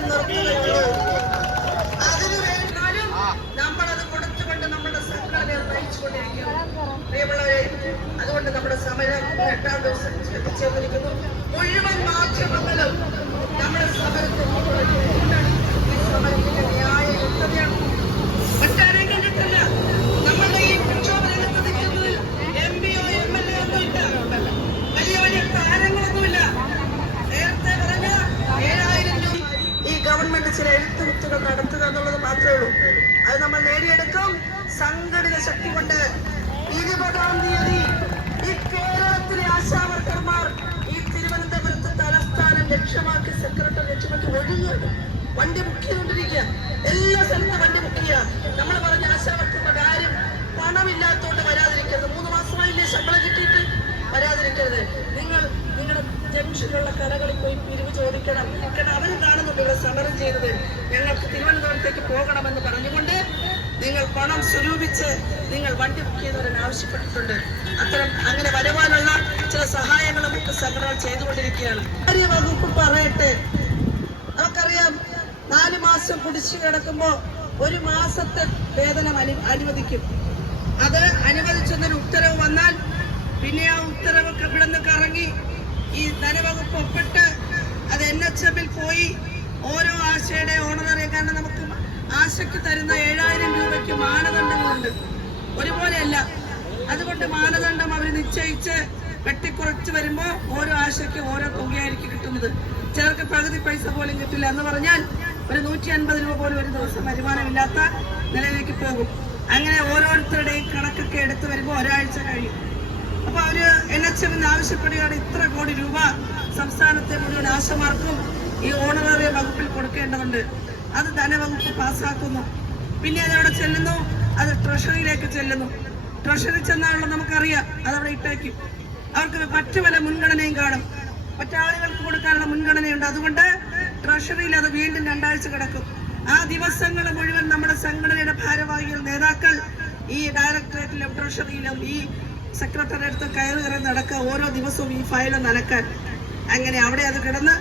സമരം നിർത്തുകയുള്ളൂ. അതിനുവേണ്ടിയും നമ്മളത് കൊടുത്തുകൊണ്ട് നമ്മുടെ സംഘടനയെ നയിച്ചുകൊണ്ടിരിക്കുന്നു. പ്രിയമുള്ളവരെ, അതുകൊണ്ട് നമ്മുടെ സമരം 8ാം ദിവസം എത്തിച്ചേർന്നിരിക്കുന്നു. മുഴുവൻ മാധ്യമങ്ങളും നമ്മുടെ സമരത്തെ ഈ സമരത്തിന്റെ ന്യായയുക്തതയാണ്. മറ്റാരെയും കണ്ടിട്ടില്ല. നമ്മളുടെ ഈ പ്രക്ഷോഭ രംഗത്ത് നിൽക്കുന്നതിൽ MP-യോ MLA ഒന്നും ഇല്ല, വലിയ വലിയ താരങ്ങളൊന്നുമില്ല. നേരത്തെ പറഞ്ഞ 7000 രൂപ ഈ ഗവൺമെന്റ് ചില എഴുത്തുകുത്തുകൾ നടത്തുക എന്നുള്ളത് മാത്രമേ ഉള്ളൂ. അത് നമ്മൾ നേടിയെടുക്കും സംഘടിത ശക്തി കൊണ്ട്. 20-ാം തീയതി ഈ കേരളത്തിലെ ആശാവർക്കർമാർ ഈ തിരുവനന്തപുരത്ത് തലസ്ഥാനം ലക്ഷ്യമാക്കി സെക്രട്ടറി ലക്ഷ്യമാക്കി ഒഴുകുകയാണ്. വണ്ടി ബുക്ക് ചെയ്തുകൊണ്ടിരിക്കുക. എല്ലാ സ്ഥലത്തും വണ്ടി ബുക്ക് ചെയ്യുക. നമ്മൾ പറഞ്ഞ ആശാവർക്കർമാരുടെ ആരും പണമില്ലാത്തതുകൊണ്ട് വരാതിരിക്കരുത്. 3 മാസമായില്ലേ ശമ്പളം കിട്ടിയിട്ട്? വരാതിരിക്കരുത്. നിങ്ങൾ നിങ്ങളുടെ ജംഗ്ഷനിലുള്ള കടകളിൽ പോയി പിരിവ് ചോദിക്കണം. കാരണം അവർ കാണുന്നുണ്ട് ഇവിടെ സമരം ചെയ്തത്. ഞങ്ങൾക്ക് തിരുവനന്തപുരത്തേക്ക് പോകണമെന്ന് പറഞ്ഞുകൊണ്ട് നിങ്ങൾ പണം സ്വരൂപിച്ച് നിങ്ങൾ വണ്ടി ബുക്ക് ചെയ്തവരെ ആവശ്യപ്പെട്ടിട്ടുണ്ട്. അങ്ങനെ വരുവാനുള്ള ചില സഹായങ്ങളും ഒക്കെ സംഘടന ചെയ്തുകൊണ്ടിരിക്കുകയാണ്. കാര്യവകുപ്പ് പറയട്ടെ. നമുക്കറിയാം 4 മാസം കുടിശ്ശിക കിടക്കുമ്പോ 1 മാസത്തെ വേതനം അനുവദിക്കും. അത് അനുവദിച്ചെന്നൊരു ഉത്തരവ് വന്നാൽ പിന്നെ ആ ഉത്തരവ് ഇവിടെ നിന്ന് കറങ്ങി ഈ ധനവകുപ്പ് ഒപ്പിട്ട് അത് NHM-ൽ പോയി ഓരോ ആശയുടെ ഓണററി. കാരണം നമുക്ക് ആശയ്ക്ക് തരുന്ന 7000 രൂപയ്ക്ക് മാനദണ്ഡങ്ങളുണ്ട്, ഒരുപോലെയല്ല. അതുകൊണ്ട് മാനദണ്ഡം അവർ നിശ്ചയിച്ച് വെട്ടിക്കുറച്ച് വരുമ്പോ ഓരോ ആശയ്ക്ക് ഓരോ തുകയായിരിക്കും കിട്ടുന്നത്. ചിലർക്ക് പകുതി പൈസ പോലും കിട്ടില്ല. എന്ന് പറഞ്ഞാൽ ഒരു 150 രൂപ പോലും ഒരു ദിവസം വരുമാനമില്ലാത്ത നിലയിലേക്ക് പോകും. അങ്ങനെ ഓരോരുത്തരുടെയും കണക്കൊക്കെ എടുത്തു വരുമ്പോൾ ഒരാഴ്ച കഴിയും. അപ്പൊ അവര് NHM-ന്ന് ആവശ്യപ്പെടുകയാണ് ഇത്ര കോടി രൂപ സംസ്ഥാനത്തെ മുഴുവൻ ആശമാർക്കും ഈ ഓണററി വകുപ്പിൽ കൊടുക്കേണ്ടതുണ്ട്. അത് ധനവകുപ്പ് പാസ്സാക്കുന്നു. പിന്നെ അതവിടെ ചെല്ലുന്നു, അത് ട്രഷറിയിലേക്ക് ചെല്ലുന്നു. ട്രഷറി ചെന്നാലുള്ള നമുക്കറിയാം അതവിടെ ഇട്ടേക്കും. അവർക്ക് മറ്റു പല മുൻഗണനയും കാണും. മറ്റാളുകൾക്ക് കൊടുക്കാനുള്ള മുൻഗണനയുണ്ട്. അതുകൊണ്ട് ട്രഷറിയിൽ അത് വീണ്ടും 2 ആഴ്ച കിടക്കും. ആ ദിവസങ്ങൾ മുഴുവൻ നമ്മുടെ സംഘടനയുടെ ഭാരവാഹികൾ, നേതാക്കൾ ഈ ഡയറക്ടറേറ്റിലും ട്രഷറിയിലും ഈ സെക്രട്ടറിയടുത്ത് കയറി നടക്കുക. ഓരോ ദിവസവും ഈ ഫയൽ നനക്കാൻ. അങ്ങനെ അവിടെ അത് കിടന്ന്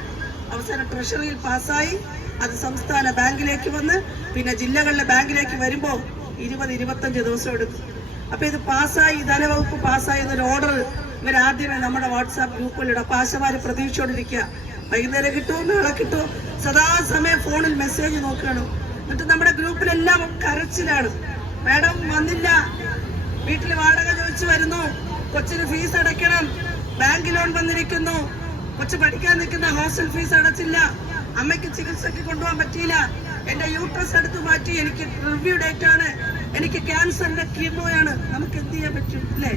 അവസാനം ട്രഷറിയിൽ പാസ്സായി അത് സംസ്ഥാന ബാങ്കിലേക്ക് വന്ന് പിന്നെ ജില്ലകളിലെ ബാങ്കിലേക്ക് വരുമ്പോൾ 20-25 ദിവസം എടുക്കും. അപ്പൊ ഇത് പാസ്സായി, ധനവകുപ്പ് പാസ്സായി എന്നൊരു ഓർഡർ ഇവരാദ്യമേ നമ്മുടെ വാട്സാപ്പ് ഗ്രൂപ്പിലിടും. അപ്പൊ ആശമാര് പ്രതീക്ഷയോടിരിക്കുക. വൈകുന്നേരം കിട്ടുമോ, നാളെ കിട്ടുമോ, സദാസമയം ഫോണിൽ മെസ്സേജ് നോക്കുകയാണ്. എന്നിട്ട് നമ്മുടെ ഗ്രൂപ്പിലെല്ലാം കരച്ചിലാണ്. മാഡം വന്നില്ല, വീട്ടിൽ വാടക ചോദിച്ചു വരുന്നു, കൊച്ചിന് ഫീസ് അടയ്ക്കണം, ബാങ്ക് ലോൺ വന്നിരിക്കുന്നു, കൊച്ചു പഠിക്കാൻ നിൽക്കുന്ന ഹോസ്റ്റൽ ഫീസ് അടച്ചില്ല, അമ്മയ്ക്ക് ചികിത്സയ്ക്ക് കൊണ്ടുപോകാൻ പറ്റിയില്ല, എന്റെ യൂട്രസ് എടുത്തു മാറ്റി, എനിക്ക് റിവ്യൂ ഡേറ്റ് ആണ്, എനിക്ക് ക്യാൻസറിന്റെ കീമോയാണ്. നമുക്ക് എന്ത് ചെയ്യാൻ പറ്റും അല്ലേ?